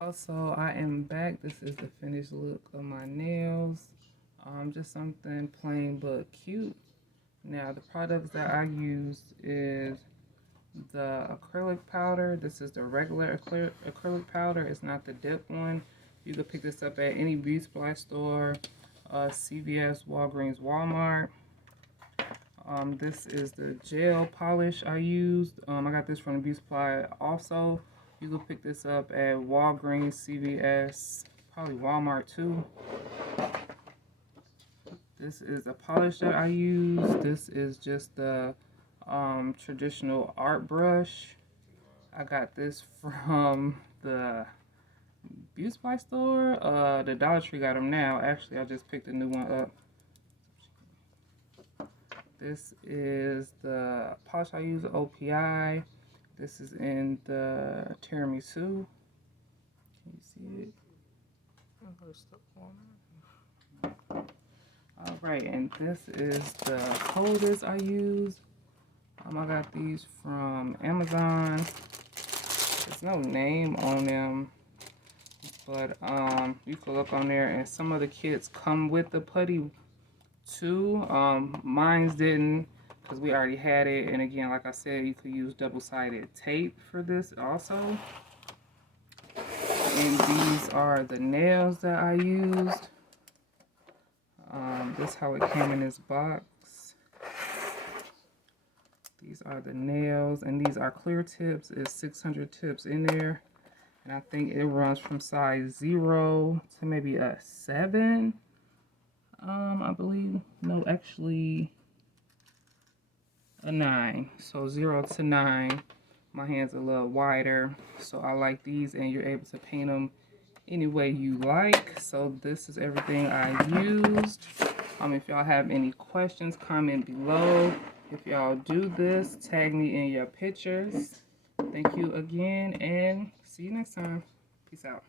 Also, I am back. This is the finished look of my nails. Just something plain but cute. Now, the products that I use is the acrylic powder. This is the regular acrylic powder. It's not the dip one. You can pick this up at any beauty supply store, CVS, Walgreens, Walmart. This is the gel polish I used. I got this from the beauty supply also. You can pick this up at Walgreens, CVS, probably Walmart too. This is a polish that I use. This is just the traditional art brush. I got this from the beauty supply store. The Dollar Tree got them now. Actually, I just picked a new one up. This is the polish I use, OPI. This is in the tiramisu. Can you see it? Alright, and this is the holders I use. I got these from Amazon. There's no name on them, but you can look on there, and some of the kits come with the putty too. Mine's didn't, because we already had it. And again, like I said, you could use double-sided tape for this also. And these are the nails that I used. This is how it came in this box. These are the nails, and these are clear tips. It's 600 tips in there, and I think it runs from size 0 to maybe a 7. I believe. No, actually a 9. So 0 to 9. My hand's a little wider, so I like these, and you're able to paint them any way you like. So this is everything I used. If y'all have any questions, comment below. If y'all do this, tag me in your pictures. Thank you again, and see you next time. Peace out.